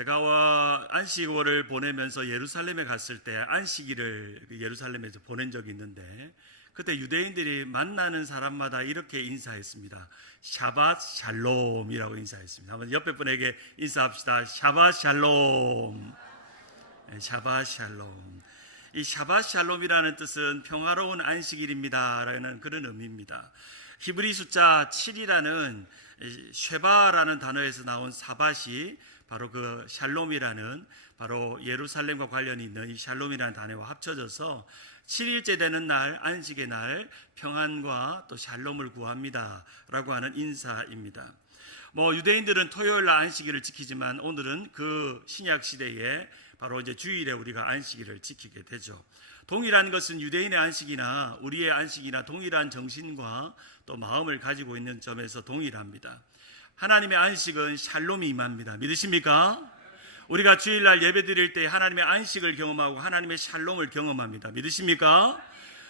제가 안식월을 보내면서 예루살렘에 갔을 때 안식일을 예루살렘에서 보낸 적이 있는데, 그때 유대인들이 만나는 사람마다 이렇게 인사했습니다. 샤밧 샬롬이라고 인사했습니다. 한번 옆에 분에게 인사합시다. 샤밧 샬롬. 샤밧 샬롬. 이 샤밧 샬롬이라는 뜻은 평화로운 안식일입니다라는 그런 의미입니다. 히브리 숫자 7이라는 쉐바라는 단어에서 나온 사밧이 바로 그 샬롬이라는, 바로 예루살렘과 관련이 있는 이 샬롬이라는 단어와 합쳐져서 7일째 되는 날, 안식의 날 평안과 또 샬롬을 구합니다 라고 하는 인사입니다. 유대인들은 토요일 날 안식일을 지키지만 오늘은 그 신약 시대에 바로 이제 주일에 우리가 안식일을 지키게 되죠. 동일한 것은 유대인의 안식이나 우리의 안식이나 동일한 정신과 또 마음을 가지고 있는 점에서 동일합니다. 하나님의 안식은 샬롬이 임합니다. 믿으십니까? 우리가 주일날 예배 드릴 때 하나님의 안식을 경험하고 하나님의 샬롬을 경험합니다. 믿으십니까?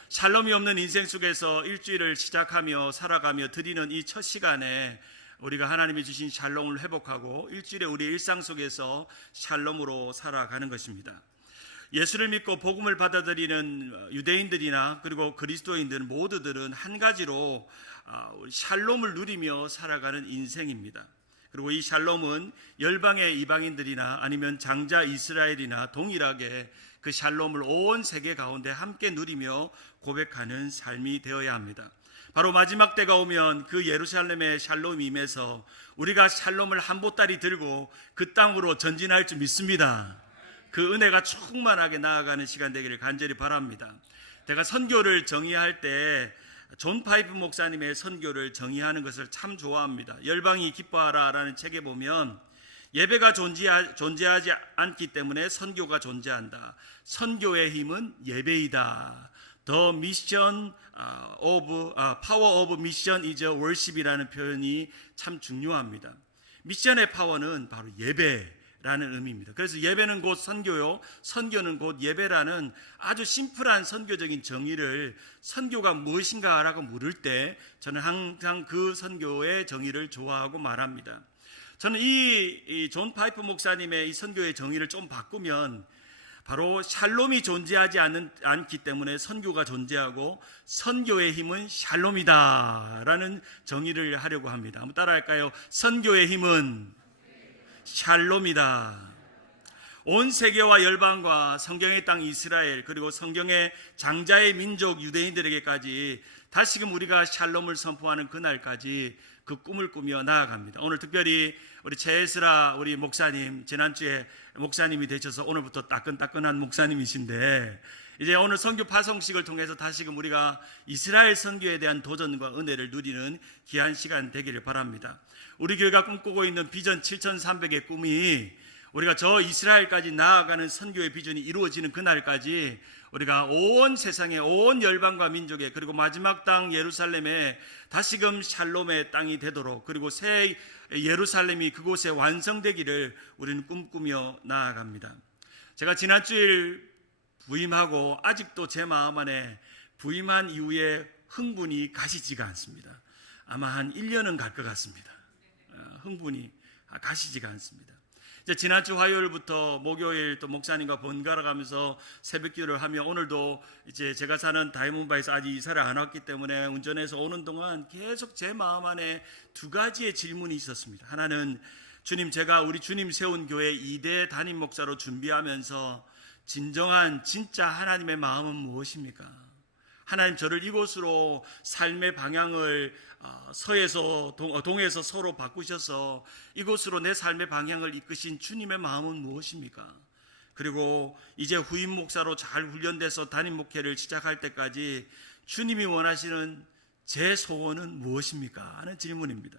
샬롬이 없는 인생 속에서 일주일을 시작하며 살아가며 드리는 이 첫 시간에 우리가 하나님이 주신 샬롬을 회복하고 일주일에 우리 일상 속에서 샬롬으로 살아가는 것입니다. 예수를 믿고 복음을 받아들이는 유대인들이나 그리고 그리스도인들 모두들은 한 가지로 샬롬을 누리며 살아가는 인생입니다. 그리고 이 샬롬은 열방의 이방인들이나 아니면 장자 이스라엘이나 동일하게 그 샬롬을 온 세계 가운데 함께 누리며 고백하는 삶이 되어야 합니다. 바로 마지막 때가 오면 그 예루살렘의 샬롬이 임해서 우리가 샬롬을 한 보따리 들고 그 땅으로 전진할 줄 믿습니다. 그 은혜가 충만하게 나아가는 시간 되기를 간절히 바랍니다. 제가 선교를 정의할 때 존 파이프 목사님의 선교를 정의하는 것을 참 좋아합니다. 열방이 기뻐하라 라는 책에 보면 예배가 존재하지 않기 때문에 선교가 존재한다. 선교의 힘은 예배이다. The mission power of mission is worship이라는 표현이 참 중요합니다. 미션의 파워는 바로 예배라는 의미입니다. 그래서 예배는 곧 선교요, 선교는 곧 예배라는 아주 심플한 선교적인 정의를, 선교가 무엇인가 라고 물을 때 저는 항상 그 선교의 정의를 좋아하고 말합니다. 저는 이 존 파이프 목사님의 이 선교의 정의를 좀 바꾸면 바로 샬롬이 존재하지 않기 때문에 선교가 존재하고 선교의 힘은 샬롬이다 라는 정의를 하려고 합니다. 한번 따라할까요? 선교의 힘은 샬롬이다. 온 세계와 열방과 성경의 땅 이스라엘, 그리고 성경의 장자의 민족 유대인들에게까지 다시금 우리가 샬롬을 선포하는 그날까지 그 꿈을 꾸며 나아갑니다. 오늘 특별히 우리 최에스라 우리 목사님, 지난주에 목사님이 되셔서 오늘부터 따끈따끈한 목사님이신데, 이제 오늘 선교 파송식을 통해서 다시금 우리가 이스라엘 선교에 대한 도전과 은혜를 누리는 귀한 시간 되기를 바랍니다. 우리 교회가 꿈꾸고 있는 비전 7300의 꿈이 우리가 저 이스라엘까지 나아가는 선교의 비전이 이루어지는 그날까지 우리가 온 세상에, 온 열방과 민족에, 그리고 마지막 땅 예루살렘에 다시금 샬롬의 땅이 되도록, 그리고 새 예루살렘이 그곳에 완성되기를 우리는 꿈꾸며 나아갑니다. 제가 지난주일 부임하고 아직도 제 마음 안에 부임한 이후에 흥분이 가시지가 않습니다. 아마 한 1년은 갈 것 같습니다. 흥분이 가시지가 않습니다. 이제 지난주 화요일부터 목요일 또 목사님과 번갈아 가면서 새벽기도를 하며, 오늘도 이제 제가 사는 다이몬바에서 아직 이사를 안 왔기 때문에 운전해서 오는 동안 계속 제 마음 안에 두 가지의 질문이 있었습니다. 하나는, 주님, 제가 우리 주님 세운 교회 2대 담임 목사로 준비하면서 진정한 진짜 하나님의 마음은 무엇입니까? 하나님, 저를 이곳으로 삶의 방향을 서에서 동에서 서로 바꾸셔서 이곳으로 내 삶의 방향을 이끄신 주님의 마음은 무엇입니까? 그리고 이제 후임 목사로 잘 훈련돼서 담임 목회를 시작할 때까지 주님이 원하시는 제 소원은 무엇입니까? 하는 질문입니다.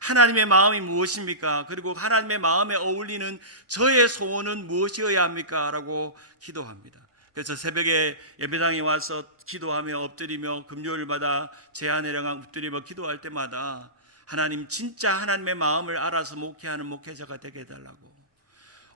하나님의 마음이 무엇입니까? 그리고 하나님의 마음에 어울리는 저의 소원은 무엇이어야 합니까? 라고 기도합니다. 그래서 새벽에 예배당에 와서 기도하며 엎드리며 금요일마다 제 아내랑 엎드리며 기도할 때마다 하나님, 진짜 하나님의 마음을 알아서 목회하는 목회자가 되게 해달라고,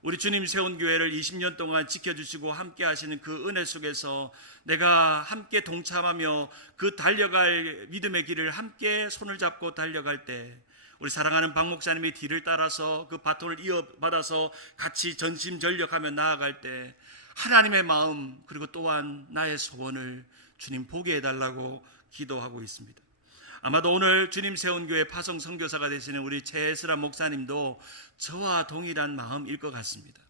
우리 주님 세운 교회를 20년 동안 지켜주시고 함께 하시는 그 은혜 속에서 내가 함께 동참하며 그 달려갈 믿음의 길을 함께 손을 잡고 달려갈 때 우리 사랑하는 박 목사님의 뒤를 따라서 그 바톤을 이어받아서 같이 전심전력하며 나아갈 때 하나님의 마음 그리고 또한 나의 소원을 주님 보게 해달라고 기도하고 있습니다. 아마도 오늘 주님 세운 교회 파송 선교사가 되시는 우리 최혜슬아 목사님도 저와 동일한 마음일 것 같습니다.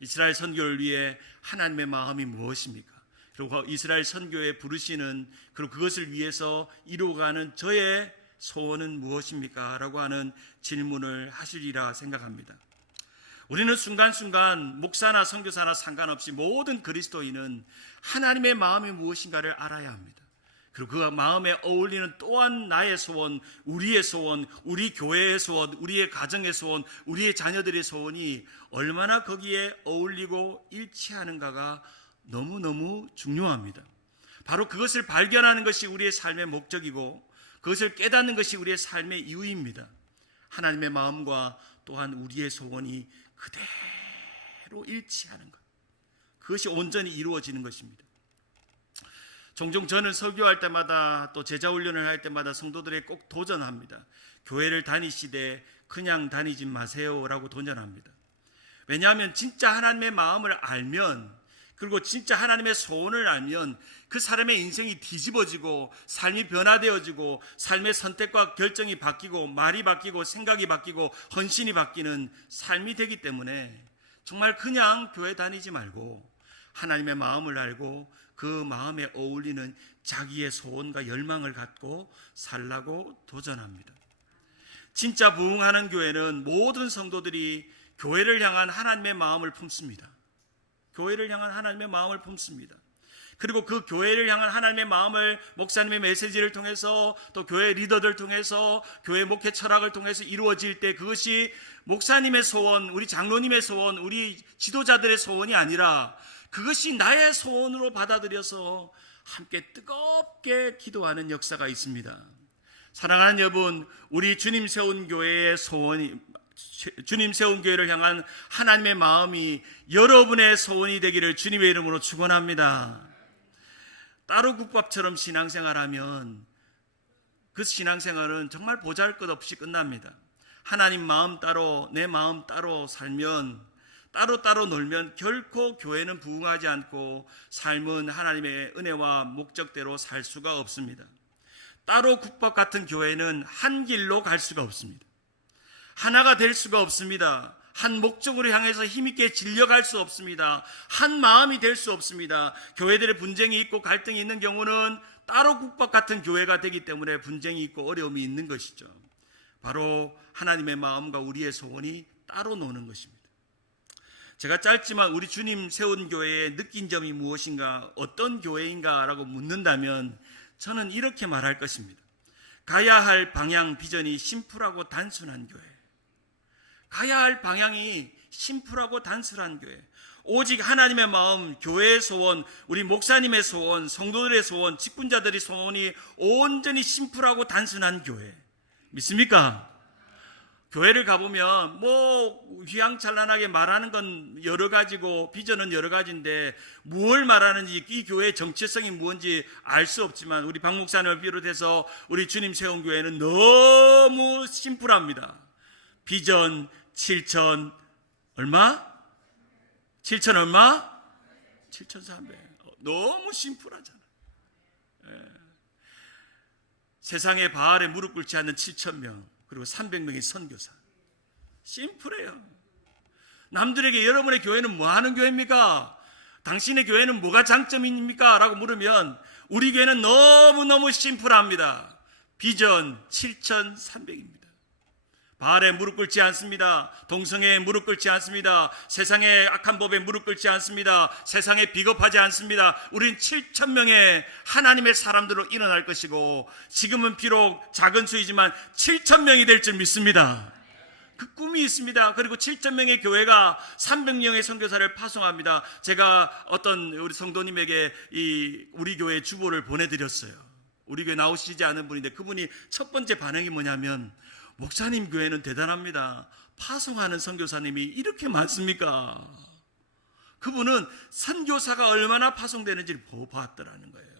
이스라엘 선교를 위해 하나님의 마음이 무엇입니까? 그리고 이스라엘 선교에 부르시는 그리고 그것을 위해서 이루어가는 저의 소원은 무엇입니까? 라고 하는 질문을 하시리라 생각합니다. 우리는 순간순간 목사나 선교사나 상관없이 모든 그리스도인은 하나님의 마음이 무엇인가를 알아야 합니다. 그리고 그 마음에 어울리는 또한 나의 소원, 우리의 소원, 우리 교회의 소원, 우리의 가정의 소원, 우리의 자녀들의 소원이 얼마나 거기에 어울리고 일치하는가가 너무너무 중요합니다. 바로 그것을 발견하는 것이 우리의 삶의 목적이고 그것을 깨닫는 것이 우리의 삶의 이유입니다. 하나님의 마음과 또한 우리의 소원이 그대로 일치하는 것, 그것이 온전히 이루어지는 것입니다. 종종 저는 설교할 때마다 또 제자훈련을 할 때마다 성도들에게 꼭 도전합니다. 교회를 다니시되 그냥 다니지 마세요 라고 도전합니다. 왜냐하면 진짜 하나님의 마음을 알면, 그리고 진짜 하나님의 소원을 알면 그 사람의 인생이 뒤집어지고 삶이 변화되어지고 삶의 선택과 결정이 바뀌고 말이 바뀌고 생각이 바뀌고 헌신이 바뀌는 삶이 되기 때문에 정말 그냥 교회 다니지 말고 하나님의 마음을 알고 그 마음에 어울리는 자기의 소원과 열망을 갖고 살라고 도전합니다. 진짜 부흥하는 교회는 모든 성도들이 교회를 향한 하나님의 마음을 품습니다. 교회를 향한 하나님의 마음을 품습니다. 그리고 그 교회를 향한 하나님의 마음을 목사님의 메시지를 통해서 또 교회 리더들 통해서 교회 목회 철학을 통해서 이루어질 때 그것이 목사님의 소원, 우리 장로님의 소원, 우리 지도자들의 소원이 아니라 그것이 나의 소원으로 받아들여서 함께 뜨겁게 기도하는 역사가 있습니다. 사랑하는 여러분, 우리 주님 세운 교회의 소원이, 주님 세운 교회를 향한 하나님의 마음이 여러분의 소원이 되기를 주님의 이름으로 축원합니다. 따로 국밥처럼 신앙생활하면 그 신앙생활은 정말 보잘것없이 끝납니다. 하나님 마음 따로 내 마음 따로 살면, 따로따로 놀면 결코 교회는 부흥하지 않고 삶은 하나님의 은혜와 목적대로 살 수가 없습니다. 따로 국밥 같은 교회는 한 길로 갈 수가 없습니다. 하나가 될 수가 없습니다. 한 목적으로 향해서 힘있게 진려갈 수 없습니다. 한 마음이 될 수 없습니다. 교회들의 분쟁이 있고 갈등이 있는 경우는 따로 국밥 같은 교회가 되기 때문에 분쟁이 있고 어려움이 있는 것이죠. 바로 하나님의 마음과 우리의 소원이 따로 노는 것입니다. 제가 짧지만 우리 주님 세운 교회에 느낀 점이 무엇인가, 어떤 교회인가 라고 묻는다면 저는 이렇게 말할 것입니다. 가야 할 방향, 비전이 심플하고 단순한 교회. 가야 할 방향이 심플하고 단순한 교회. 오직 하나님의 마음, 교회의 소원, 우리 목사님의 소원, 성도들의 소원, 직분자들의 소원이 온전히 심플하고 단순한 교회. 믿습니까? 교회를 가보면 휘황찬란하게 말하는 건 여러 가지고 비전은 여러 가지인데 뭘 말하는지, 이 교회의 정체성이 뭔지 알 수 없지만 우리 박 목사님을 비롯해서 우리 주님 세운 교회는 너무 심플합니다. 비전 7천 얼마? 7천 얼마? 7,300. 너무 심플하잖아. 세상에 바알에 무릎 꿇지 않는 7,000명, 그리고 300명의 선교사. 심플해요. 남들에게 여러분의 교회는 뭐 하는 교회입니까? 당신의 교회는 뭐가 장점입니까? 라고 물으면 우리 교회는 너무너무 심플합니다. 비전 7,300입니다. 바알에 무릎 꿇지 않습니다. 동성애에 무릎 꿇지 않습니다. 세상의 악한 법에 무릎 꿇지 않습니다. 세상에 비겁하지 않습니다. 우린 7,000명의 하나님의 사람들로 일어날 것이고 지금은 비록 작은 수이지만 7,000명이 될 줄 믿습니다. 그 꿈이 있습니다. 그리고 7,000명의 교회가 300명의 선교사를 파송합니다. 제가 어떤 우리 성도님에게 우리 교회 주보를 보내드렸어요. 우리 교회 나오시지 않은 분인데 그분이 첫 번째 반응이 뭐냐면, 목사님 교회는 대단합니다. 파송하는 선교사님이 이렇게 많습니까? 그분은 선교사가 얼마나 파송되는지를 보았더라는 거예요.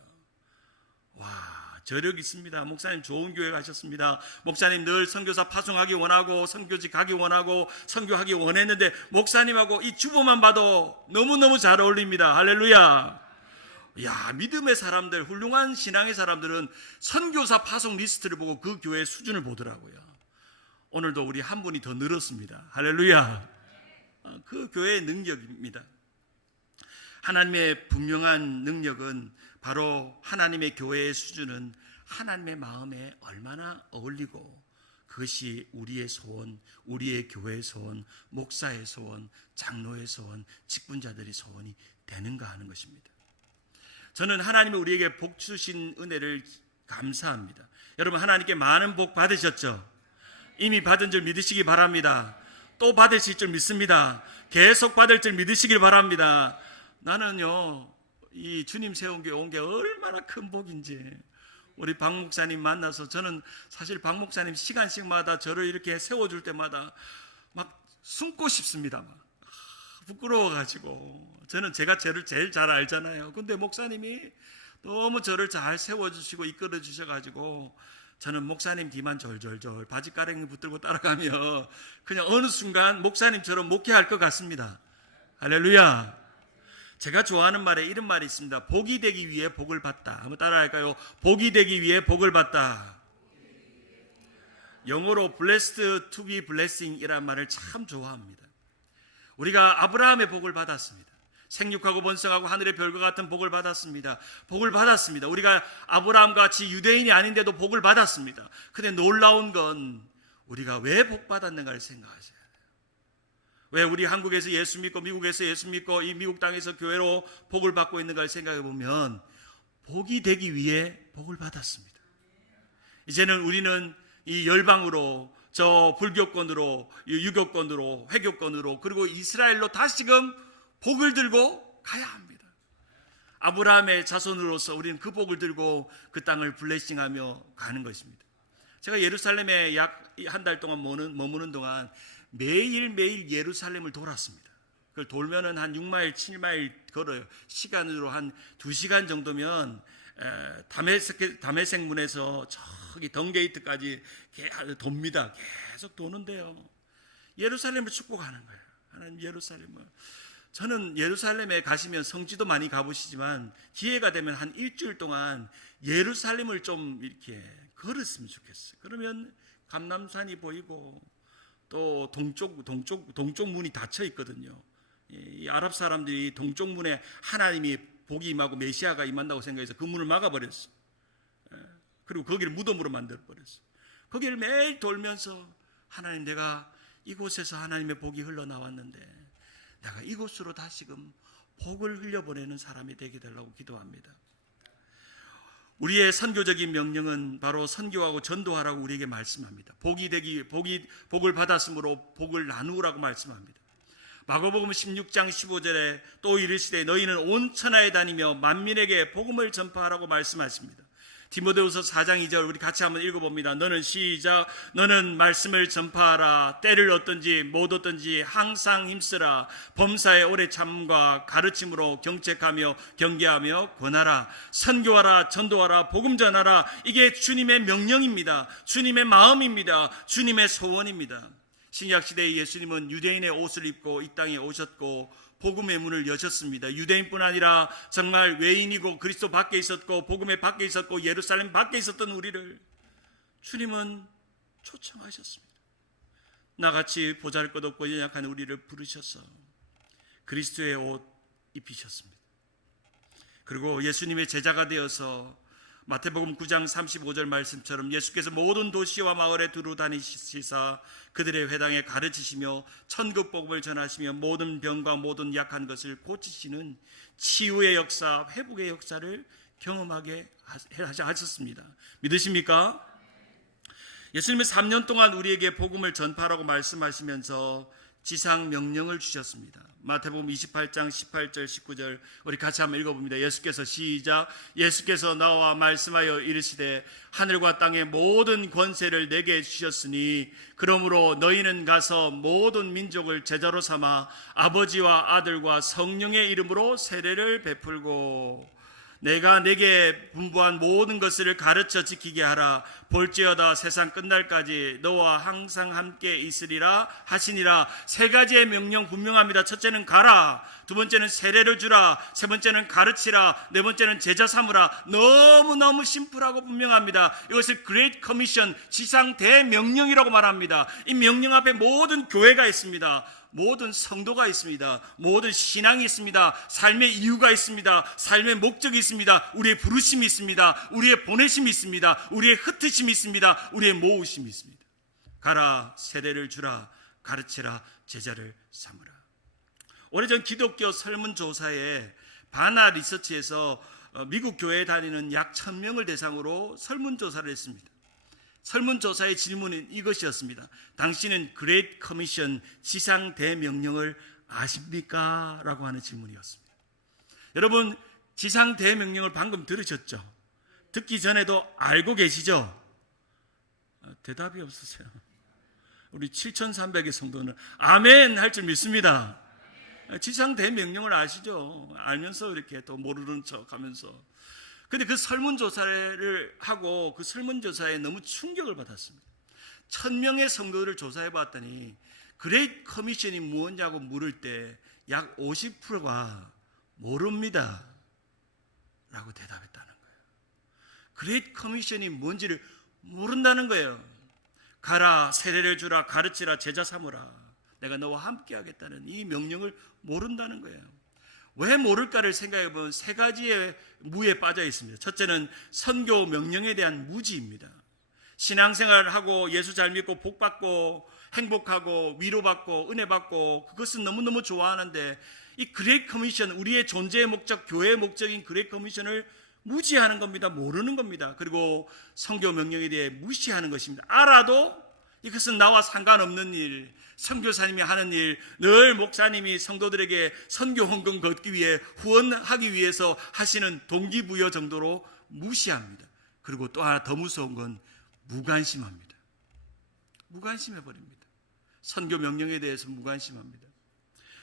와, 저력 있습니다. 목사님 좋은 교회 가셨습니다. 목사님 늘 선교사 파송하기 원하고 선교지 가기 원하고 선교하기 원했는데 목사님하고 이 주보만 봐도 너무너무 잘 어울립니다. 할렐루야. 야, 믿음의 사람들, 훌륭한 신앙의 사람들은 선교사 파송 리스트를 보고 그 교회의 수준을 보더라고요. 오늘도 우리 한 분이 더 늘었습니다. 할렐루야. 그 교회의 능력입니다. 하나님의 분명한 능력은 바로 하나님의 교회의 수준은 하나님의 마음에 얼마나 어울리고 그것이 우리의 소원, 우리의 교회의 소원, 목사의 소원, 장로의 소원, 직분자들의 소원이 되는가 하는 것입니다. 저는 하나님이 우리에게 복 주신 은혜를 감사합니다. 여러분 하나님께 많은 복 받으셨죠? 이미 받은 줄 믿으시기 바랍니다. 또 받으실 줄 믿습니다. 계속 받을 줄 믿으시길 바랍니다. 나는요 이 주님 세운 게 온 게 얼마나 큰 복인지 우리 박 목사님 만나서 저는 사실 박 목사님 시간씩마다 저를 이렇게 세워줄 때마다 막 숨고 싶습니다. 막. 부끄러워가지고 저는 제가 저를 제일 잘 알잖아요. 근데 목사님이 너무 저를 잘 세워주시고 이끌어 주셔가지고 저는 목사님 뒤만 절절절 바지가랑이 붙들고 따라가며 그냥 어느 순간 목사님처럼 목회할 것 같습니다. 할렐루야. 제가 좋아하는 말에 이런 말이 있습니다. 복이 되기 위해 복을 받다. 한번 따라할까요? 복이 되기 위해 복을 받다. 영어로 blessed to be blessing 이라는 말을 참 좋아합니다. 우리가 아브라함의 복을 받았습니다. 생육하고 번성하고 하늘의 별과 같은 복을 받았습니다. 복을 받았습니다. 우리가 아브라함 같이 유대인이 아닌데도 복을 받았습니다. 근데 놀라운 건 우리가 왜 복 받았는가를 생각하셔야 돼요. 왜 우리 한국에서 예수 믿고 미국에서 예수 믿고 이 미국 땅에서 교회로 복을 받고 있는가를 생각해 보면 복이 되기 위해 복을 받았습니다. 이제는 우리는 이 열방으로 저 불교권으로 유교권으로 회교권으로 그리고 이스라엘로 다시금 복을 들고 가야 합니다. 아브라함의 자손으로서 우리는 그 복을 들고 그 땅을 블레싱하며 가는 것입니다. 제가 예루살렘에 약 한 달 동안 머무는 동안 매일매일 예루살렘을 돌았습니다. 그걸 돌면은 한 6마일 7마일 걸어요. 시간으로 한 2시간 정도면 다메섹 문에서 저기 덩게이트까지 돕니다. 계속 도는데요. 예루살렘을 축복하는 거예요. 하나님 예루살렘을. 저는 예루살렘에 가시면 성지도 많이 가보시지만 기회가 되면 한 일주일 동안 예루살렘을 좀 이렇게 걸었으면 좋겠어요. 그러면 감람산이 보이고 또 동쪽 문이 닫혀 있거든요. 이 아랍 사람들이 동쪽 문에 하나님이 복이 임하고 메시아가 임한다고 생각해서 그 문을 막아버렸어. 그리고 거기를 무덤으로 만들어버렸어. 거기를 매일 돌면서 하나님 내가 이곳에서 하나님의 복이 흘러나왔는데 내가 이곳으로 다시금 복을 흘려보내는 사람이 되게 되려고 기도합니다. 우리의 선교적인 명령은 바로 선교하고 전도하라고 우리에게 말씀합니다. 복을 받았으므로 복을 나누라고 말씀합니다. 마가복음 16장 15절에 또 이르시되 너희는 온 천하에 다니며 만민에게 복음을 전파하라고 말씀하십니다. 디모데후서 4장 2절 우리 같이 한번 읽어봅니다. 너는 시작 너는 말씀을 전파하라. 때를 얻든지 못 얻든지 항상 힘쓰라. 범사에 오래 참과 가르침으로 경책하며 경계하며 권하라. 선교하라 전도하라 복음 전하라. 이게 주님의 명령입니다. 주님의 마음입니다. 주님의 소원입니다. 신약시대의 예수님은 유대인의 옷을 입고 이 땅에 오셨고 복음의 문을 여셨습니다. 유대인뿐 아니라 정말 외인이고 그리스도 밖에 있었고 복음의 밖에 있었고 예루살렘 밖에 있었던 우리를 주님은 초청하셨습니다. 나같이 보잘것없고 연약한 우리를 부르셔서 그리스도의 옷 입히셨습니다. 그리고 예수님의 제자가 되어서 마태복음 9장 35절 말씀처럼 예수께서 모든 도시와 마을에 두루 다니시사 그들의 회당에 가르치시며 천국 복음을 전하시며 모든 병과 모든 약한 것을 고치시는 치유의 역사, 회복의 역사를 경험하게 하셨습니다. 믿으십니까? 예수님은 3년 동안 우리에게 복음을 전파하라고 말씀하시면서 지상 명령을 주셨습니다. 마태복음 28장 18절 19절 우리 같이 한번 읽어봅니다. 예수께서 시작 예수께서 나와 말씀하여 이르시되 하늘과 땅의 모든 권세를 내게 주셨으니 그러므로 너희는 가서 모든 민족을 제자로 삼아 아버지와 아들과 성령의 이름으로 세례를 베풀고 내가 내게 분부한 모든 것을 가르쳐 지키게 하라. 볼지어다 세상 끝날까지 너와 항상 함께 있으리라 하시니라. 세 가지의 명령 분명합니다. 첫째는 가라, 두 번째는 세례를 주라, 세 번째는 가르치라, 네 번째는 제자 삼으라. 너무너무 심플하고 분명합니다. 이것을 Great Commission, 지상 대명령이라고 말합니다. 이 명령 앞에 모든 교회가 있습니다. 모든 성도가 있습니다. 모든 신앙이 있습니다. 삶의 이유가 있습니다. 삶의 목적이 있습니다. 우리의 부르심이 있습니다. 우리의 보내심이 있습니다. 우리의 흩으심이 있습니다. 우리의 모으심이 있습니다. 가라, 세례를 주라, 가르치라, 제자를 삼으라. 오래전 기독교 설문조사에 바나 리서치에서 미국 교회에 다니는 약 1000명을 대상으로 설문조사를 했습니다. 설문조사의 질문은 이것이었습니다. 당신은 Great Commission, 지상 대명령을 아십니까? 라고 하는 질문이었습니다. 여러분, 지상 대명령을 방금 들으셨죠? 듣기 전에도 알고 계시죠? 대답이 없으세요. 우리 7,300의 성도는 아멘 할 줄 믿습니다. 지상 대명령을 아시죠? 알면서 이렇게 또 모르는 척 하면서. 근데 그 설문조사를 하고 그 설문조사에 너무 충격을 받았습니다. 1000명의 성도들을 조사해 봤더니 그레이트 커미션이 무엇냐고 물을 때 약 50%가 모릅니다 라고 대답했다는 거예요. 그레이트 커미션이 뭔지를 모른다는 거예요. 가라, 세례를 주라, 가르치라, 제자 삼으라, 내가 너와 함께 하겠다는 이 명령을 모른다는 거예요. 왜 모를까를 생각해 보면 세 가지의 무에 빠져 있습니다. 첫째는 선교 명령에 대한 무지입니다. 신앙생활을 하고 예수 잘 믿고 복 받고 행복하고 위로받고 은혜 받고 그것은 너무너무 좋아하는데 이 그레이트 커미션, 우리의 존재의 목적, 교회의 목적인 그레이트 커미션을 무지하는 겁니다. 모르는 겁니다. 그리고 선교 명령에 대해 무시하는 것입니다. 알아도 이것은 나와 상관없는 일, 선교사님이 하는 일, 늘 목사님이 성도들에게 선교 헌금 걷기 위해 후원하기 위해서 하시는 동기부여 정도로 무시합니다. 그리고 또 하나 더 무서운 건 무관심합니다. 무관심해버립니다. 선교 명령에 대해서 무관심합니다.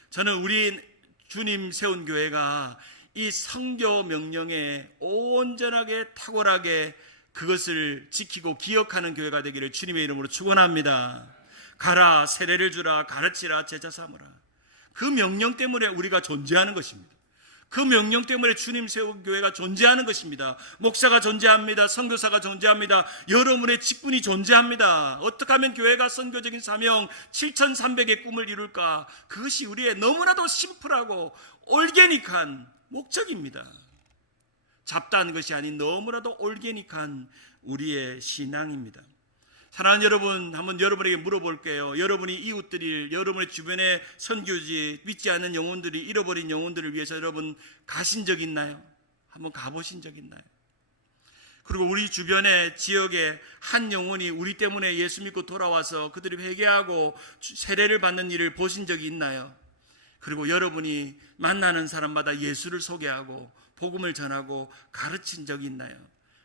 저는 우리 주님 세운 교회가 이 선교 명령에 온전하게 탁월하게 그것을 지키고 기억하는 교회가 되기를 주님의 이름으로 축원합니다. 가라, 세례를 주라, 가르치라, 제자 삼으라. 그 명령 때문에 우리가 존재하는 것입니다. 그 명령 때문에 주님 세운 교회가 존재하는 것입니다. 목사가 존재합니다. 선교사가 존재합니다. 여러분의 직분이 존재합니다. 어떻게 하면 교회가 선교적인 사명 7,300의 꿈을 이룰까? 그것이 우리의 너무나도 심플하고 올게닉한 목적입니다. 잡다한 것이 아닌 너무나도 올게닉한 우리의 신앙입니다. 사랑하는 여러분, 한번 여러분에게 물어볼게요. 여러분이 이웃들이, 여러분의 주변의 선교지, 믿지 않는 영혼들이, 잃어버린 영혼들을 위해서 여러분 가신 적 있나요? 한번 가보신 적 있나요? 그리고 우리 주변의 지역에 한 영혼이 우리 때문에 예수 믿고 돌아와서 그들이 회개하고 세례를 받는 일을 보신 적이 있나요? 그리고 여러분이 만나는 사람마다 예수를 소개하고 복음을 전하고 가르친 적이 있나요?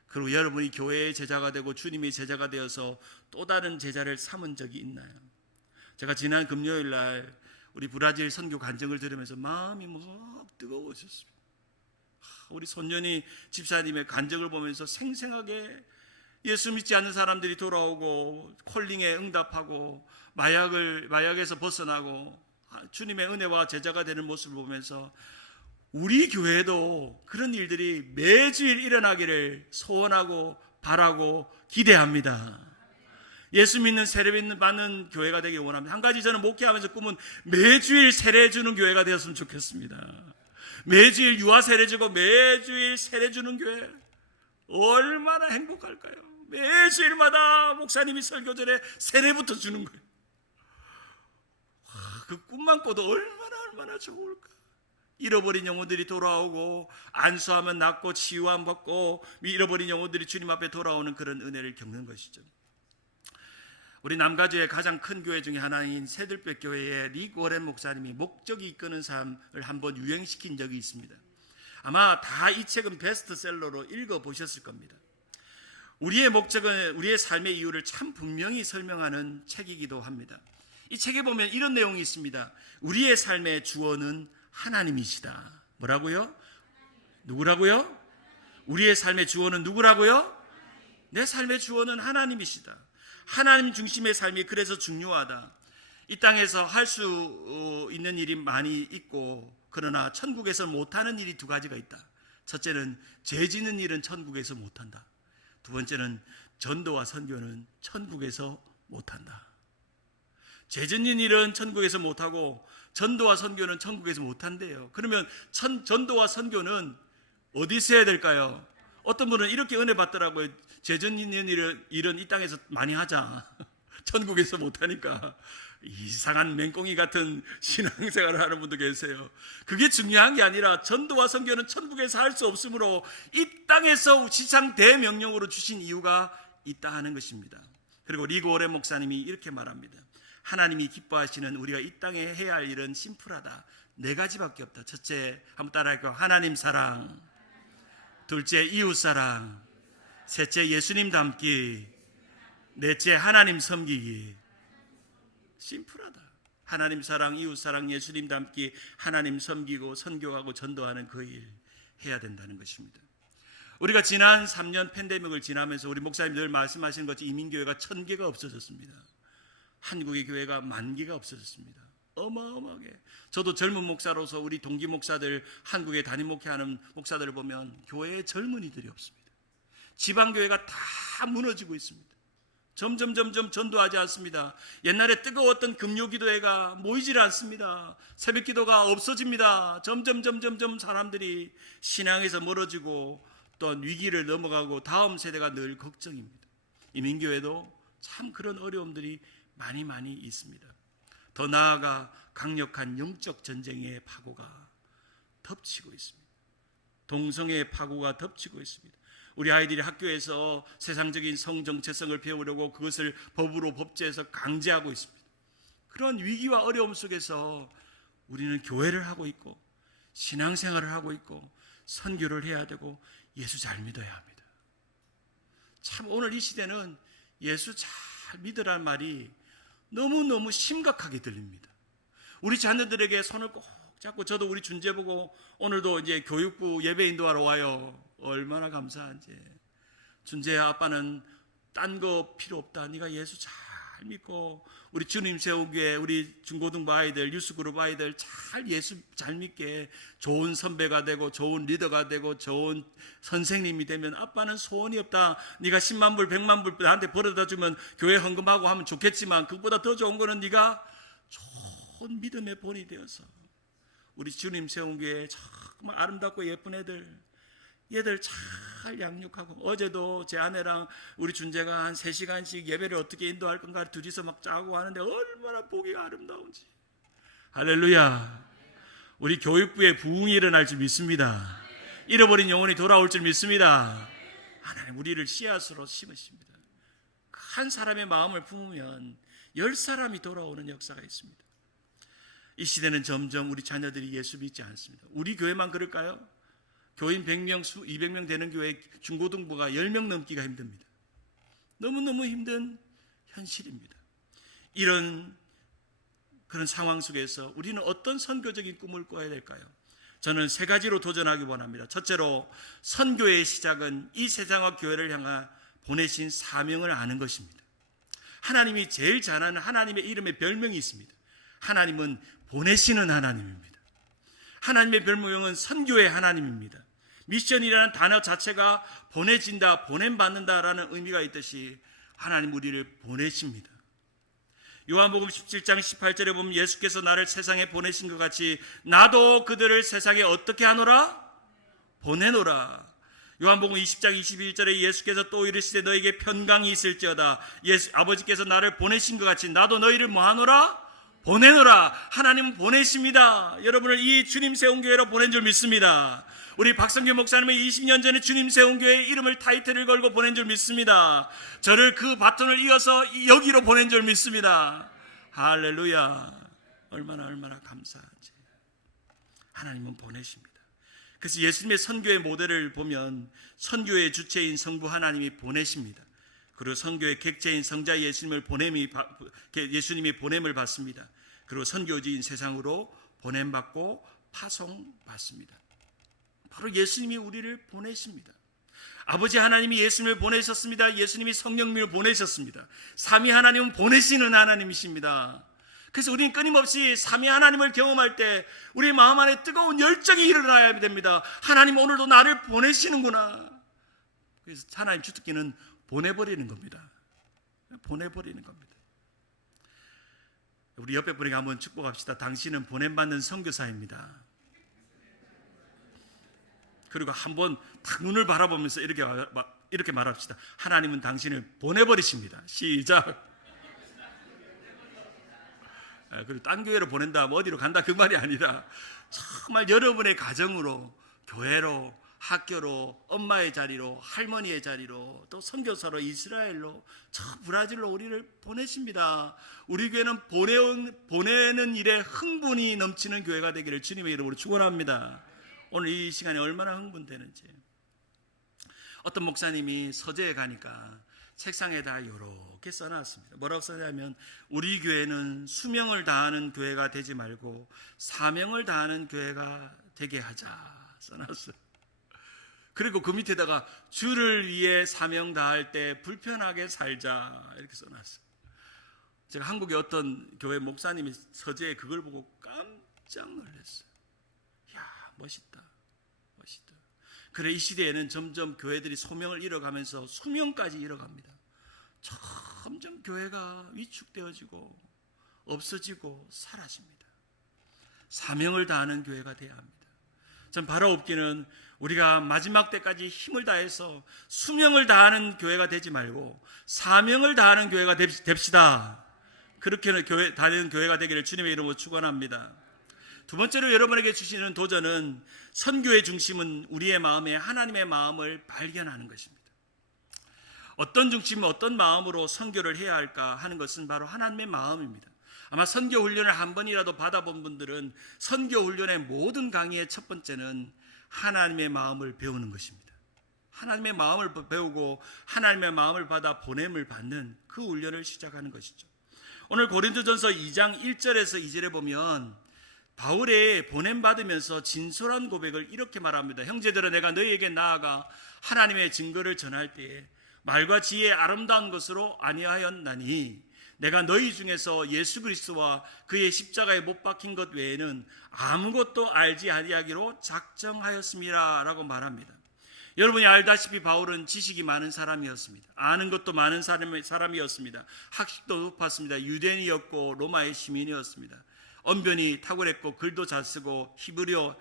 그리고 여러분이 교회의 제자가 되고 주님의 제자가 되어서 또 다른 제자를 삼은 적이 있나요? 제가 지난 금요일 날 우리 브라질 선교 간증을 들으면서 마음이 막 뜨거워졌습니다. 우리 손년이 집사님의 간증을 보면서 생생하게 예수 믿지 않는 사람들이 돌아오고 콜링에 응답하고 마약에서 벗어나고 주님의 은혜와 제자가 되는 모습을 보면서 우리 교회도 그런 일들이 매주일 일어나기를 소원하고 바라고 기대합니다. 예수 믿는 세례 받는 교회가 되길 원합니다. 한 가지 저는 목회하면서 꿈은 매주일 세례 주는 교회가 되었으면 좋겠습니다. 매주일 유아 세례 주고 매주일 세례 주는 교회 얼마나 행복할까요? 매주일마다 목사님이 설교 전에 세례부터 주는 거예요. 그 꿈만 꿔도 얼마나 좋을까. 잃어버린 영혼들이 돌아오고 안수하면 낫고 치유함 받고 잃어버린 영혼들이 주님 앞에 돌아오는 그런 은혜를 겪는 것이죠. 우리 남가주의 가장 큰 교회 중에 하나인 새들볕 교회의 릭 워렌 목사님이 목적이 이끄는 삶을 한번 유행시킨 적이 있습니다. 아마 다 이 책은 베스트셀러로 읽어보셨을 겁니다. 우리의 목적은 우리의 삶의 이유를 참 분명히 설명하는 책이기도 합니다. 이 책에 보면 이런 내용이 있습니다. 우리의 삶의 주어는 하나님이시다. 뭐라고요? 누구라고요? 우리의 삶의 주어는 누구라고요? 내 삶의 주어는 하나님이시다. 하나님 중심의 삶이 그래서 중요하다. 이 땅에서 할 수 있는 일이 많이 있고, 그러나 천국에서 못하는 일이 두 가지가 있다. 첫째는 죄 짓는 일은 천국에서 못한다. 두 번째는 전도와 선교는 천국에서 못한다. 죄 짓는 일은 천국에서 못하고 전도와 선교는 천국에서 못한대요. 그러면 전도와 선교는 어디서 해야 될까요? 어떤 분은 이렇게 은혜 받더라고요. 죄 짓는 일은 이 땅에서 많이 하자. 천국에서 못하니까. 이상한 맹꽁이 같은 신앙생활을 하는 분도 계세요. 그게 중요한 게 아니라 전도와 선교는 천국에서 할 수 없으므로 이 땅에서 지상 대명령으로 주신 이유가 있다 하는 것입니다. 그리고 리고 오렌 목사님이 이렇게 말합니다. 하나님이 기뻐하시는 우리가 이 땅에 해야 할 일은 심플하다. 네 가지밖에 없다. 첫째, 한번 따라할까요? 하나님 사랑. 둘째, 이웃 사랑. 셋째, 예수님 닮기. 넷째, 하나님 섬기기. 심플하다. 하나님 사랑, 이웃 사랑, 예수님 닮기, 하나님 섬기고 선교하고 전도하는 그 일 해야 된다는 것입니다. 우리가 지난 3년 팬데믹을 지나면서 우리 목사님 늘 말씀하시는 것처럼 이민교회가 1000개가 없어졌습니다. 한국의 교회가 10,000개가 없어졌습니다. 어마어마하게. 저도 젊은 목사로서 우리 동기 목사들, 한국에 담임 목회하는 목사들을 보면 교회에 젊은이들이 없습니다. 지방교회가 다 무너지고 있습니다. 점점 전도하지 않습니다. 옛날에 뜨거웠던 금요기도회가 모이질 않습니다. 새벽기도가 없어집니다. 점점 사람들이 신앙에서 멀어지고 또한 위기를 넘어가고 다음 세대가 늘 걱정입니다. 이민교회도 참 그런 어려움들이 많이 있습니다. 더 나아가 강력한 영적 전쟁의 파고가 덮치고 있습니다. 동성애의 파고가 덮치고 있습니다. 우리 아이들이 학교에서 세상적인 성 정체성을 배우려고 그것을 법으로 법제해서 강제하고 있습니다. 그런 위기와 어려움 속에서 우리는 교회를 하고 있고 신앙생활을 하고 있고 선교를 해야 되고 예수 잘 믿어야 합니다. 참 오늘 이 시대는 예수 잘 믿으라는 말이 너무너무 심각하게 들립니다. 우리 자녀들에게 손을 꼭 잡고, 저도 우리 준재 보고 오늘도 이제 교육부 예배 인도하러 와요. 얼마나 감사한지. 준재야, 아빠는 딴 거 필요 없다. 네가 예수 잘 믿고 우리 주님 세우기에 우리 중고등부 아이들, 유스그룹 아이들 잘 예수 잘 믿게 좋은 선배가 되고 좋은 리더가 되고 좋은 선생님이 되면 아빠는 소원이 없다. 네가 10만 불 100만 불 나한테 벌어다 주면 교회 헌금하고 하면 좋겠지만 그것보다 더 좋은 거는 네가 좋은 믿음의 본이 되어서 우리 주님 세운 교회에 정말 아름답고 예쁜 얘들 잘 양육하고, 어제도 제 아내랑 우리 준재가 한 3시간씩 예배를 어떻게 인도할 건가 둘이서 막 짜고 하는데 얼마나 보기가 아름다운지. 할렐루야. 우리 교육부에 부흥이 일어날 줄 믿습니다. 잃어버린 영혼이 돌아올 줄 믿습니다. 하나님 우리를 씨앗으로 심으십니다. 한 사람의 마음을 품으면 10사람이 돌아오는 역사가 있습니다. 이 시대는 점점 우리 자녀들이 예수 믿지 않습니다. 우리 교회만 그럴까요? 교인 100명, 200명 되는 교회 중고등부가 10명 넘기가 힘듭니다. 너무너무 힘든 현실입니다. 이런 그런 상황 속에서 우리는 어떤 선교적인 꿈을 꿔야 될까요? 저는 3가지로 도전하기 원합니다. 첫째로, 선교의 시작은 이 세상과 교회를 향해 보내신 사명을 아는 것입니다. 하나님이 제일 잘하는 하나님의 이름에 별명이 있습니다. 하나님은 보내시는 하나님입니다. 하나님의 별명은 선교의 하나님입니다. 미션이라는 단어 자체가 보내진다, 보냄받는다라는 의미가 있듯이 하나님 우리를 보내십니다. 요한복음 17장 18절에 보면 예수께서 나를 세상에 보내신 것 같이 나도 그들을 세상에 어떻게 하노라? 보내노라. 요한복음 20장 21절에 예수께서 또 이르시되 너에게 편강이 있을지어다. 아버지께서 나를 보내신 것 같이 나도 너희를 뭐하노라? 보내노라. 하나님은 보내십니다. 여러분을 이 주님 세운 교회로 보낸 줄 믿습니다. 우리 박성규 목사님은 20년 전에 주님 세운 교회의 이름을 타이틀을 걸고 보낸 줄 믿습니다. 저를 그 바톤을 이어서 여기로 보낸 줄 믿습니다. 할렐루야. 얼마나 감사하지. 하나님은 보내십니다. 그래서 예수님의 선교의 모델을 보면 선교의 주체인 성부 하나님이 보내십니다. 그리고 선교의 객체인 성자 예수님이 보냄을 받습니다. 그리고 선교지인 세상으로 보냄받고 파송받습니다. 바로 예수님이 우리를 보내십니다. 아버지 하나님이 예수님을 보내셨습니다. 예수님이 성령님을 보내셨습니다. 삼위 하나님은 보내시는 하나님이십니다. 그래서 우리는 끊임없이 삼위 하나님을 경험할 때 우리 마음 안에 뜨거운 열정이 일어나야 됩니다. 하나님 오늘도 나를 보내시는구나. 그래서 하나님 주특기는 보내버리는 겁니다. 보내버리는 겁니다. 우리 옆에 분에게 한번 축복합시다. 당신은 보냄받는 선교사입니다. 그리고 한번 딱 눈을 바라보면서 이렇게 말합시다. 하나님은 당신을 보내버리십니다. 시작. 그리고 딴 교회로 보낸다, 뭐 어디로 간다 그 말이 아니라 정말 여러분의 가정으로, 교회로, 학교로, 엄마의 자리로, 할머니의 자리로, 또 선교사로 이스라엘로, 저 브라질로 우리를 보내십니다. 우리 교회는 보내는 일에 흥분이 넘치는 교회가 되기를 주님의 이름으로 축원합니다. 오늘 이 시간에 얼마나 흥분되는지. 어떤 목사님이 서재에 가니까 책상에다 이렇게 써놨습니다. 뭐라고 써냐면 우리 교회는 수명을 다하는 교회가 되지 말고 사명을 다하는 교회가 되게 하자 써놨어요. 그리고 그 밑에다가 주를 위해 사명 다할 때 불편하게 살자 이렇게 써놨어요. 제가 한국의 어떤 교회 목사님이 서재에 그걸 보고 깜짝 놀랐어요. 야, 멋있다. 멋있다. 그래, 이 시대에는 점점 교회들이 소명을 잃어가면서 수명까지 잃어갑니다. 점점 교회가 위축되어지고 없어지고 사라집니다. 사명을 다하는 교회가 되어야 합니다. 전 바라옵기는 우리가 마지막 때까지 힘을 다해서 수명을 다하는 교회가 되지 말고 사명을 다하는 교회가 됩시다. 그렇게 다니는 교회가 되기를 주님의 이름으로 축원합니다. 두 번째로 여러분에게 주시는 도전은 선교의 중심은 우리의 마음에 하나님의 마음을 발견하는 것입니다. 어떤 중심, 어떤 마음으로 선교를 해야 할까 하는 것은 바로 하나님의 마음입니다. 아마 선교 훈련을 한 번이라도 받아본 분들은 선교 훈련의 모든 강의의 첫 번째는 하나님의 마음을 배우는 것입니다. 하나님의 마음을 배우고 하나님의 마음을 받아 보냄을 받는 그 훈련을 시작하는 것이죠. 오늘 고린도전서 2장 1절에서 2절에 보면 바울의 보냄받으면서 진솔한 고백을 이렇게 말합니다. 형제들아, 내가 너희에게 나아가 하나님의 증거를 전할 때에 말과 지혜의 아름다운 것으로 아니하였나니 내가 너희 중에서 예수 그리스도와 그의 십자가에 못 박힌 것 외에는 아무것도 알지 아니하기로 작정하였습니다 라고 말합니다. 여러분이 알다시피 바울은 지식이 많은 사람이었습니다. 아는 것도 많은 사람이었습니다. 학식도 높았습니다. 유대인이었고 로마의 시민이었습니다. 언변이 탁월했고 글도 잘 쓰고 히브리어,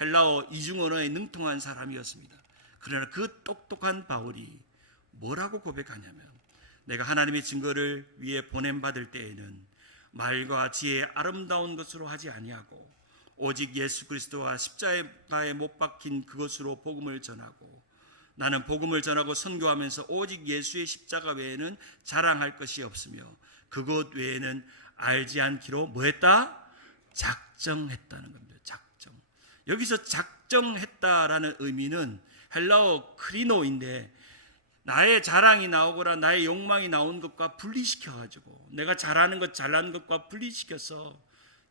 헬라어, 이중 언어에 능통한 사람이었습니다. 그러나 그 똑똑한 바울이 뭐라고 고백하냐면 내가 하나님의 증거를 위해 보냄받을 때에는 말과 지혜의 아름다운 것으로 하지 아니하고 오직 예수 그리스도와 십자가에 못 박힌 그것으로 복음을 전하고 나는 복음을 전하고 선교하면서 오직 예수의 십자가 외에는 자랑할 것이 없으며 그것 외에는 알지 않기로 뭐했다? 작정했다는 겁니다. 작정. 여기서 작정했다라는 의미는 헬라어 크리노인데 나의 자랑이 나오거나 나의 욕망이 나온 것과 분리시켜가지고 내가 잘하는 것, 잘나는 것과 분리시켜서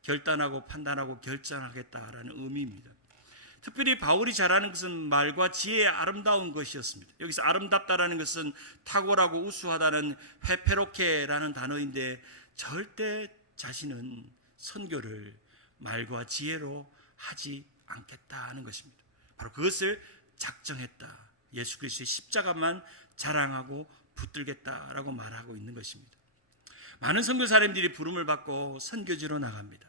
결단하고 판단하고 결정하겠다라는 의미입니다. 특별히 바울이 잘하는 것은 말과 지혜의 아름다운 것이었습니다. 여기서 아름답다라는 것은 탁월하고 우수하다는 페페로케라는 단어인데 절대 자신은 선교를 말과 지혜로 하지 않겠다 하는 것입니다. 바로 그것을 작정했다. 예수 그리스도의 십자가만 자랑하고 붙들겠다라고 말하고 있는 것입니다. 많은 선교사님들이 부름을 받고 선교지로 나갑니다.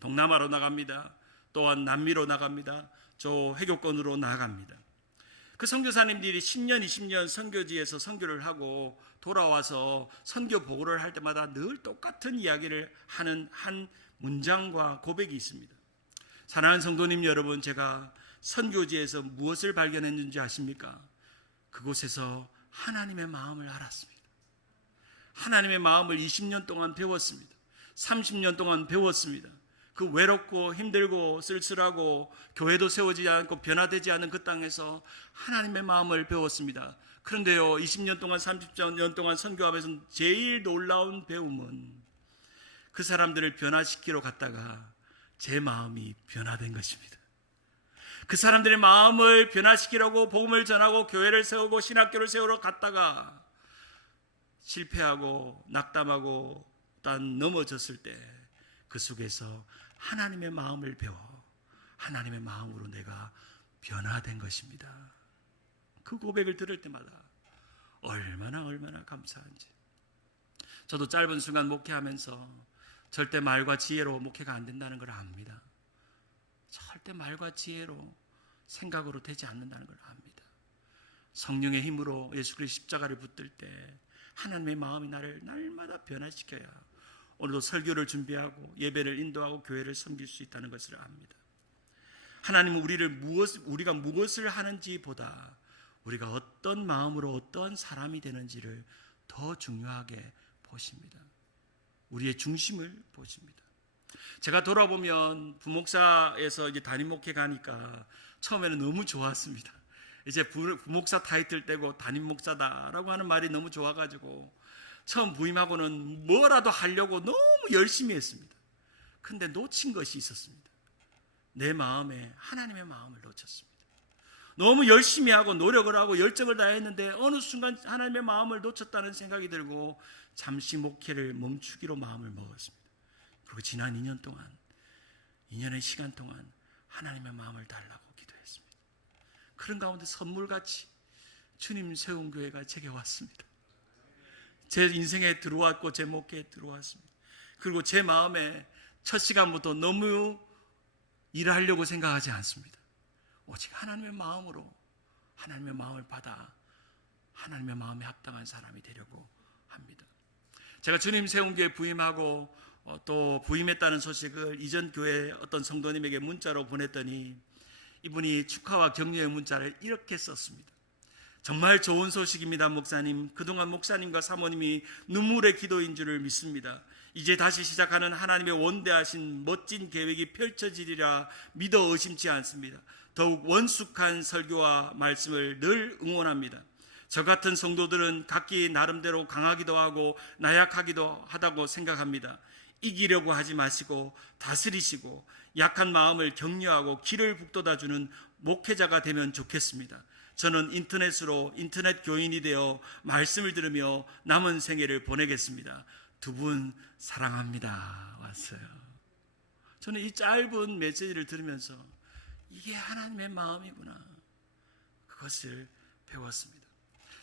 동남아로 나갑니다. 또한 남미로 나갑니다. 저 회교권으로 나갑니다. 그 선교사님들이 10년, 20년 선교지에서 선교를 하고 돌아와서 선교 보고를 할 때마다 늘 똑같은 이야기를 하는 한 문장과 고백이 있습니다. 사랑하는 성도님 여러분, 제가 선교지에서 무엇을 발견했는지 아십니까? 그곳에서 하나님의 마음을 알았습니다. 하나님의 마음을 20년 동안 배웠습니다. 30년 동안 배웠습니다. 그 외롭고 힘들고 쓸쓸하고 교회도 세워지지 않고 변화되지 않은 그 땅에서 하나님의 마음을 배웠습니다. 그런데요, 20년 동안 30년 동안 선교하면서 제일 놀라운 배움은 그 사람들을 변화시키러 갔다가 제 마음이 변화된 것입니다. 그 사람들의 마음을 변화시키려고 복음을 전하고 교회를 세우고 신학교를 세우러 갔다가 실패하고 낙담하고 단 넘어졌을 때 그 속에서 하나님의 마음을 배워 하나님의 마음으로 내가 변화된 것입니다. 그 고백을 들을 때마다 얼마나 감사한지. 저도 짧은 순간 목회하면서 절대 말과 지혜로 목회가 안 된다는 걸 압니다. 절대 말과 지혜로 생각으로 되지 않는다는 걸 압니다. 성령의 힘으로 예수 그리스도 십자가를 붙들 때 하나님의 마음이 나를 날마다 변화시켜야 오늘도 설교를 준비하고 예배를 인도하고 교회를 섬길 수 있다는 것을 압니다. 하나님은 우리가 무엇을 하는지보다 우리가 어떤 마음으로 어떤 사람이 되는지를 더 중요하게 보십니다. 우리의 중심을 보십니다. 제가 돌아보면 부목사에서 이제 담임 목회 가니까 처음에는 너무 좋았습니다. 이제 부목사 타이틀 떼고 담임 목사다라고 하는 말이 너무 좋아가지고 처음 부임하고는 뭐라도 하려고 너무 열심히 했습니다. 근데 놓친 것이 있었습니다. 내 마음에 하나님의 마음을 놓쳤습니다. 너무 열심히 하고 노력을 하고 열정을 다했는데 어느 순간 하나님의 마음을 놓쳤다는 생각이 들고 잠시 목회를 멈추기로 마음을 먹었습니다. 그리고 지난 2년 동안 2년의 시간 동안 하나님의 마음을 달라고 기도했습니다. 그런 가운데 선물같이 주님 세운 교회가 제게 왔습니다. 제 인생에 들어왔고 제 목회에 들어왔습니다. 그리고 제 마음에 첫 시간부터 너무 일하려고 생각하지 않습니다. 오직 하나님의 마음으로 하나님의 마음을 받아 하나님의 마음에 합당한 사람이 되려고 합니다. 제가 주님 세운 교회 부임하고 또 부임했다는 소식을 이전 교회 어떤 성도님에게 문자로 보냈더니 이분이 축하와 격려의 문자를 이렇게 썼습니다. 정말 좋은 소식입니다, 목사님. 그동안 목사님과 사모님이 눈물의 기도인 줄을 믿습니다. 이제 다시 시작하는 하나님의 원대하신 멋진 계획이 펼쳐지리라 믿어 의심치 않습니다. 더욱 원숙한 설교와 말씀을 늘 응원합니다. 저 같은 성도들은 각기 나름대로 강하기도 하고 나약하기도 하다고 생각합니다. 이기려고 하지 마시고 다스리시고 약한 마음을 격려하고 길을 북돋아주는 목회자가 되면 좋겠습니다. 저는 인터넷 교인이 되어 말씀을 들으며 남은 생애를 보내겠습니다. 두 분 사랑합니다. 왔어요. 저는 이 짧은 메시지를 들으면서 이게 하나님의 마음이구나, 그것을 배웠습니다.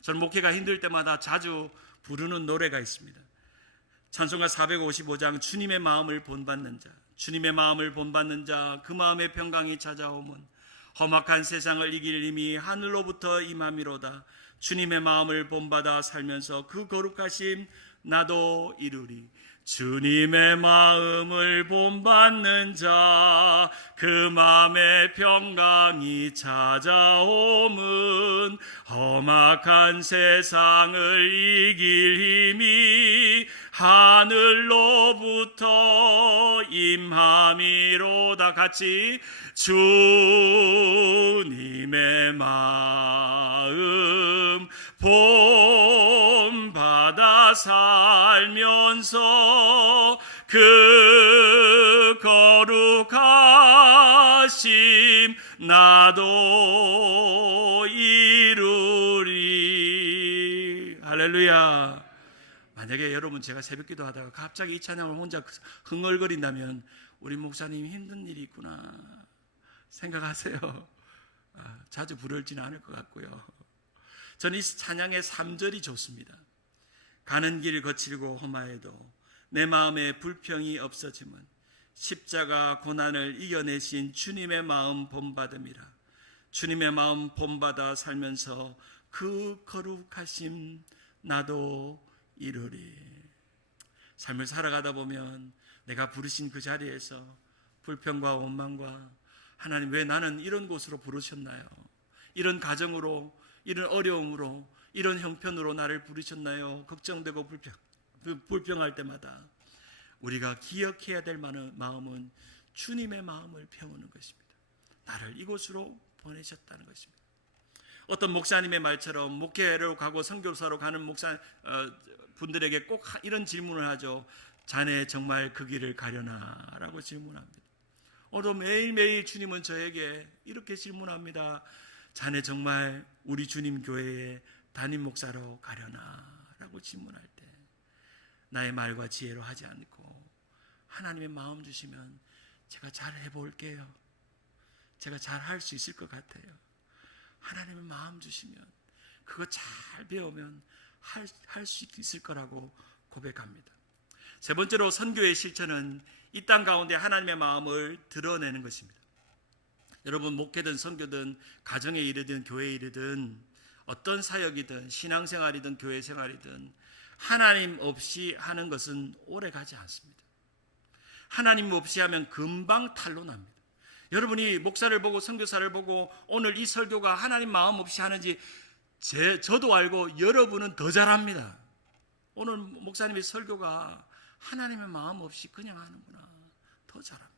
저는 목회가 힘들 때마다 자주 부르는 노래가 있습니다. 찬송가 455장 주님의 마음을 본받는 자, 주님의 마음을 본받는 자, 그 마음의 평강이 찾아오면 험악한 세상을 이길 힘이 하늘로부터 임함이로다. 주님의 마음을 본받아 살면서 그 거룩하심 나도 이루리. 주님의 마음을 본받는 자, 그 마음의 평강이 찾아오면 험악한 세상을 이길 힘이 하늘로부터 임함이로다. 같이 주님의 마음 본받아 살면서 그 거룩하심 나도 이루리. 할렐루야. 만약에 여러분 제가 새벽기도 하다가 갑자기 이 찬양을 혼자 흥얼거린다면 우리 목사님 힘든 일이 있구나 생각하세요. 자주 부르지는 않을 것 같고요. 저는 이 찬양의 3절이 좋습니다. 가는 길 거칠고 험하여도 내 마음에 불평이 없어지면 십자가 고난을 이겨내신 주님의 마음 본받음이라. 주님의 마음 본받아 살면서 그 거룩하심 나도 이루리. 삶을 살아가다 보면 내가 부르신 그 자리에서 불평과 원망과 하나님 왜 나는 이런 곳으로 부르셨나요? 이런 가정으로, 이런 어려움으로, 이런 형편으로 나를 부르셨나요? 걱정되고 불평할 때마다 우리가 기억해야 될 마음은 주님의 마음을 배우는 것입니다. 나를 이곳으로 보내셨다는 것입니다. 어떤 목사님의 말처럼 목회를 가고 선교사로 가는 분들에게 꼭 이런 질문을 하죠. 자네 정말 그 길을 가려나? 라고 질문합니다. 오늘도 매일매일 주님은 저에게 이렇게 질문합니다. 자네 정말 우리 주님 교회에 담임 목사로 가려나? 라고 질문할 때 나의 말과 지혜로 하지 않고 하나님의 마음 주시면 제가 잘 해볼게요. 제가 잘 할 수 있을 것 같아요. 하나님의 마음 주시면 그거 잘 배우면 할 수 있을 거라고 고백합니다. 세 번째로 선교의 실천은 이 땅 가운데 하나님의 마음을 드러내는 것입니다. 여러분, 목회든 선교든 가정의 일이든 교회의 일이든 어떤 사역이든 신앙생활이든 교회 생활이든 하나님 없이 하는 것은 오래 가지 않습니다. 하나님 없이 하면 금방 탄로납니다. 여러분이 목사를 보고 선교사를 보고 오늘 이 설교가 하나님 마음 없이 하는지 저도 알고 여러분은 더 잘합니다. 오늘 목사님의 설교가 하나님의 마음 없이 그냥 하는구나. 더 잘합니다.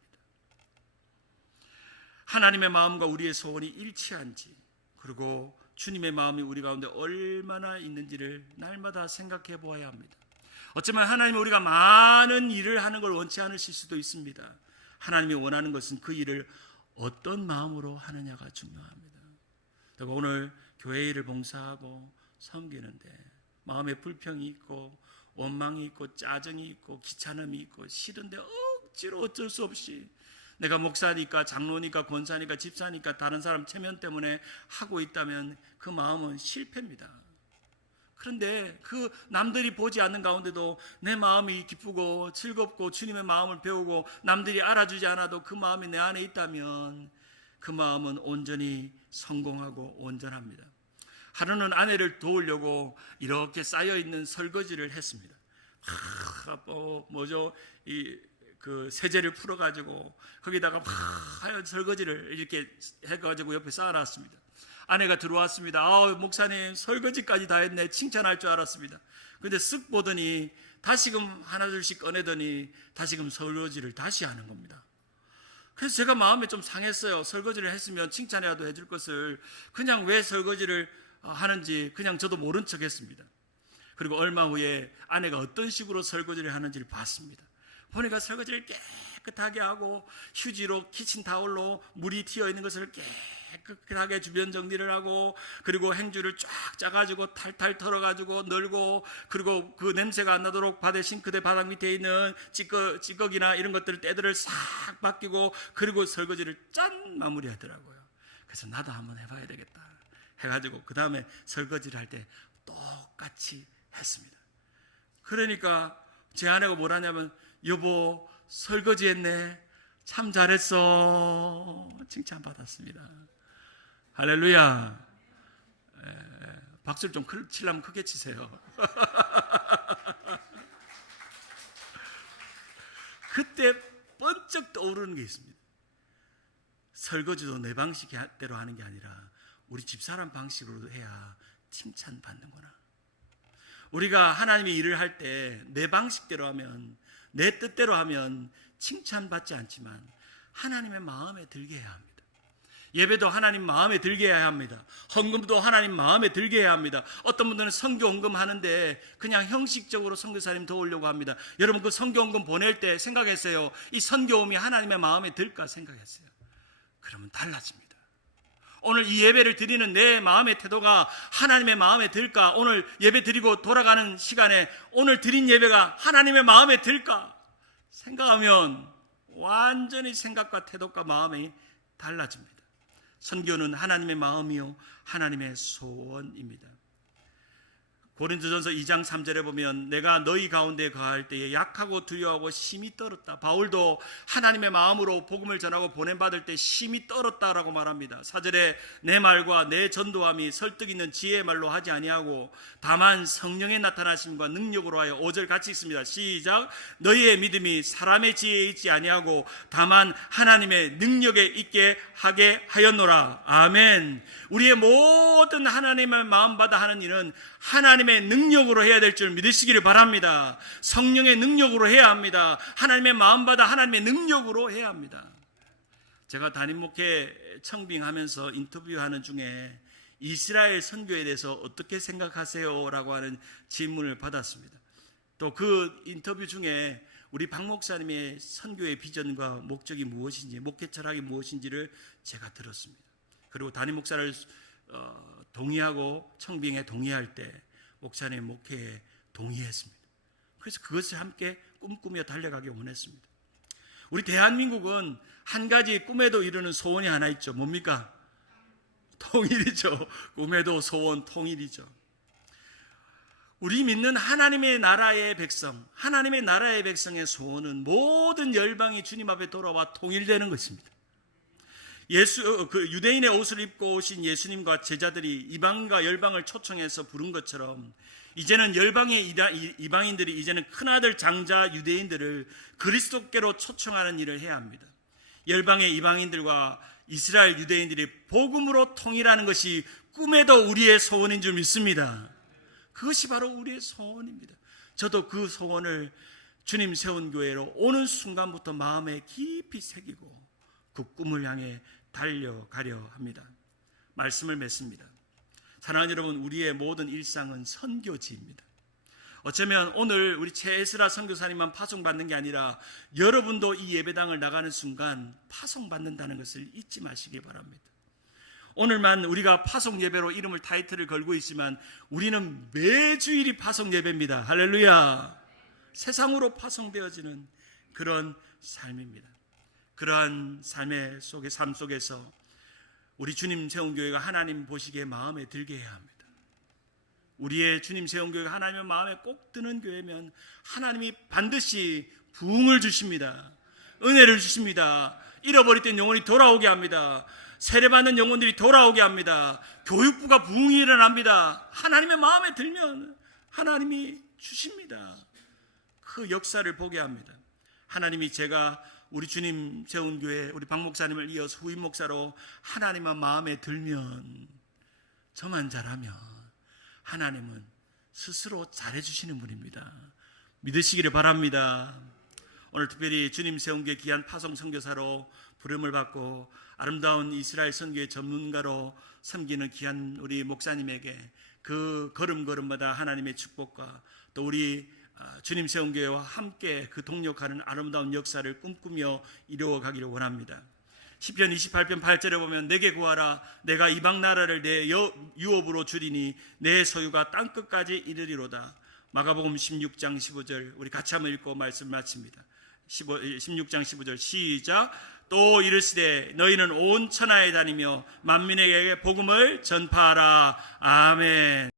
하나님의 마음과 우리의 소원이 일치한지, 그리고 주님의 마음이 우리 가운데 얼마나 있는지를 날마다 생각해 보아야 합니다. 어쩌면 하나님은 우리가 많은 일을 하는 걸 원치 않으실 수도 있습니다. 하나님이 원하는 것은 그 일을 어떤 마음으로 하느냐가 중요합니다. 그리고 오늘 교회 일을 봉사하고 섬기는데 마음에 불평이 있고 원망이 있고 짜증이 있고 귀찮음이 있고 싫은데 억지로 어쩔 수 없이 내가 목사니까 장로니까 권사니까 집사니까 다른 사람 체면 때문에 하고 있다면 그 마음은 실패입니다. 그런데 그 남들이 보지 않는 가운데도 내 마음이 기쁘고 즐겁고 주님의 마음을 배우고 남들이 알아주지 않아도 그 마음이 내 안에 있다면 그 마음은 온전히 성공하고 온전합니다. 하루는 아내를 도우려고 이렇게 쌓여있는 설거지를 했습니다. 그 세제를 풀어가지고 거기다가 하얀 설거지를 이렇게 해가지고 옆에 쌓아놨습니다. 아내가 들어왔습니다. 목사님 설거지까지 다 했네. 칭찬할 줄 알았습니다. 그런데 쓱 보더니 다시금 하나둘씩 꺼내더니 다시금 설거지를 다시 하는 겁니다. 그래서 제가 마음이 좀 상했어요. 설거지를 했으면 칭찬이라도 해줄 것을 그냥 왜 설거지를 하는지 그냥 저도 모른 척 했습니다. 그리고 얼마 후에 아내가 어떤 식으로 설거지를 하는지를 봤습니다. 보니까 설거지를 깨끗하게 하고 휴지로 키친타올로 물이 튀어 있는 것을 깨끗하게 주변 정리를 하고 그리고 행주를 쫙 짜가지고 탈탈 털어가지고 널고 그리고 그 냄새가 안 나도록 바데 싱크대 바닥 밑에 있는 찌꺼기나 이런 것들을 때들을 싹 맡기고 그리고 설거지를 짠 마무리하더라고요. 그래서 나도 한번 해봐야 되겠다 해가지고 그 다음에 설거지를 할 때 똑같이 했습니다. 그러니까 제 아내가 뭐라냐면 여보 설거지 했네. 참 잘했어. 칭찬받았습니다. 할렐루야. 박수를 좀 치려면 크게 치세요. 그때 번쩍 떠오르는 게 있습니다. 설거지도 내 방식대로 하는 게 아니라 우리 집사람 방식으로 해야 칭찬받는구나. 우리가 하나님의 일을 할 때 내 방식대로 하면 내 뜻대로 하면 칭찬받지 않지만 하나님의 마음에 들게 해야 합니다. 예배도 하나님 마음에 들게 해야 합니다. 헌금도 하나님 마음에 들게 해야 합니다. 어떤 분들은 선교 헌금 하는데 그냥 형식적으로 선교사님 도우려고 합니다. 여러분 그 선교 헌금 보낼 때 생각했어요. 이 선교홈이 하나님의 마음에 들까 생각했어요. 그러면 달라집니다. 오늘 이 예배를 드리는 내 마음의 태도가 하나님의 마음에 들까? 오늘 예배 드리고 돌아가는 시간에 오늘 드린 예배가 하나님의 마음에 들까? 생각하면 완전히 생각과 태도가 마음이 달라집니다. 선교는 하나님의 마음이요 하나님의 소원입니다. 고린도전서 2장 3절에 보면 내가 너희 가운데 거할 때에 약하고 두려워하고 심히 떨었다. 바울도 하나님의 마음으로 복음을 전하고 보냄받을 때 심히 떨었다라고 말합니다. 4절에 내 말과 내 전도함이 설득 있는 지혜의 말로 하지 아니하고 다만 성령의 나타나심과 능력으로 하여 5절 같이 있습니다. 시작. 너희의 믿음이 사람의 지혜에 있지 아니하고 다만 하나님의 능력에 있게 하게 하였노라. 아멘. 우리의 모든 하나님의 마음받아 하는 일은 하나님의 능력으로 해야 될 줄 믿으시기를 바랍니다. 성령의 능력으로 해야 합니다. 하나님의 마음받아 하나님의 능력으로 해야 합니다. 제가 담임 목회 청빙하면서 인터뷰하는 중에 이스라엘 선교에 대해서 어떻게 생각하세요? 라고 하는 질문을 받았습니다. 또 그 인터뷰 중에 우리 박 목사님의 선교의 비전과 목적이 무엇인지, 목회 철학이 무엇인지를 제가 들었습니다. 그리고 담임 목사를 동의하고 청빙에 동의할 때 목사님 목회에 동의했습니다. 그래서 그것을 함께 꿈꾸며 달려가기 원했습니다. 우리 대한민국은 한 가지 꿈에도 이루는 소원이 하나 있죠. 뭡니까? 통일이죠. 꿈에도 소원 통일이죠. 우리 믿는 하나님의 나라의 백성, 하나님의 나라의 백성의 소원은 모든 열방이 주님 앞에 돌아와 통일되는 것입니다. 유대인의 옷을 입고 오신 예수님과 제자들이 이방과 열방을 초청해서 부른 것처럼 이제는 열방의 이방인들이 이제는 큰아들 장자 유대인들을 그리스도께로 초청하는 일을 해야 합니다. 열방의 이방인들과 이스라엘 유대인들이 복음으로 통일하는 것이 꿈에도 우리의 소원인 줄 믿습니다. 그것이 바로 우리의 소원입니다. 저도 그 소원을 주님 세운 교회로 오는 순간부터 마음에 깊이 새기고 그 꿈을 향해 달려가려 합니다. 말씀을 맺습니다. 사랑하는 여러분, 우리의 모든 일상은 선교지입니다. 어쩌면 오늘 우리 최에스라 선교사님만 파송받는 게 아니라 여러분도 이 예배당을 나가는 순간 파송받는다는 것을 잊지 마시기 바랍니다. 오늘만 우리가 파송 예배로 이름을 타이틀을 걸고 있지만 우리는 매주일이 파송 예배입니다. 할렐루야. 세상으로 파송되어지는 그런 삶입니다. 그러한 삶 속에서 우리 주님 세운 교회가 하나님 보시기에 마음에 들게 해야 합니다. 우리의 주님 세운 교회가 하나님의 마음에 꼭 드는 교회면 하나님이 반드시 부흥을 주십니다. 은혜를 주십니다. 잃어버렸던 영혼이 돌아오게 합니다. 세례받는 영혼들이 돌아오게 합니다. 교육부가 부흥이 일어납니다. 하나님의 마음에 들면 하나님이 주십니다. 그 역사를 보게 합니다. 하나님이 제가 우리 주님 세운 교회 우리 박 목사님을 이어서 후임 목사로 하나님의 마음에 들면, 저만 잘하면 하나님은 스스로 잘해주시는 분입니다. 믿으시기를 바랍니다. 오늘 특별히 주님 세운 교회 귀한 파송 선교사로 부름을 받고 아름다운 이스라엘 선교의 전문가로 섬기는 귀한 우리 목사님에게 그 걸음걸음마다 하나님의 축복과 또 우리 주님 세운 교회와 함께 그 동력하는 아름다운 역사를 꿈꾸며 이루어가기를 원합니다. 시편 28편 8절에 보면 내게 구하라 내가 이방 나라를 내 유업으로 주리니 내 소유가 땅끝까지 이르리로다. 마가복음 16장 15절 우리 같이 한번 읽고 말씀 마칩니다. 16장 15절 시작. 또 이르시되 너희는 온 천하에 다니며 만민에게 복음을 전파하라. 아멘.